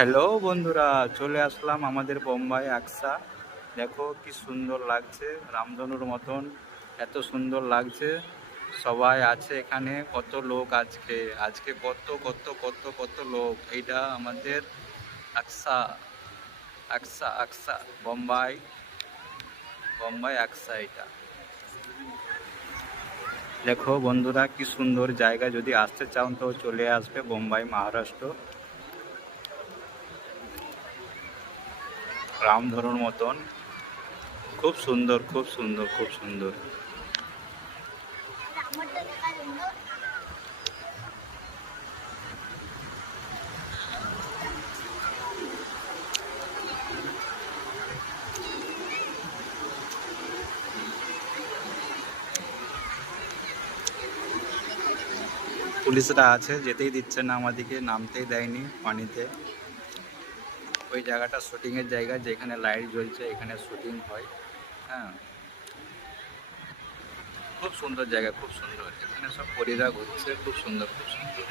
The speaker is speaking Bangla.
হ্যালো বন্ধুরা, চলে আসলাম আমাদের বোম্বাই আকসা। দেখো কি সুন্দর লাগছে, রামধনুর মতন এত সুন্দর লাগছে। সবাই আছে এখানে, কত লোক আজকে আজকে কত কত কত কত লোক। এইটা আমাদের আকসা আকসা আকসা বোম্বাই বোম্বাই আকসা। এটা দেখো বন্ধুরা কি সুন্দর জায়গা, যদি আসতে চাও তো চলে আসবে বোম্বাই মহারাষ্ট্র। রামধনুর মতন খুব সুন্দর, খুব সুন্দর, খুব সুন্দর। পুলিশরা আছে, যেতেই দিচ্ছে না আমাদেরকে, নামতেই দেয়নি পানিতে। ওই জায়গাটা শুটিংয়ের জায়গা, যেখানে লাইট জ্বলছে, এখানে শুটিং হয়। হ্যাঁ, খুব সুন্দর জায়গা, খুব সুন্দর। এখানে সব পরীরা ঘুরছে, খুব সুন্দর, খুব সুন্দর।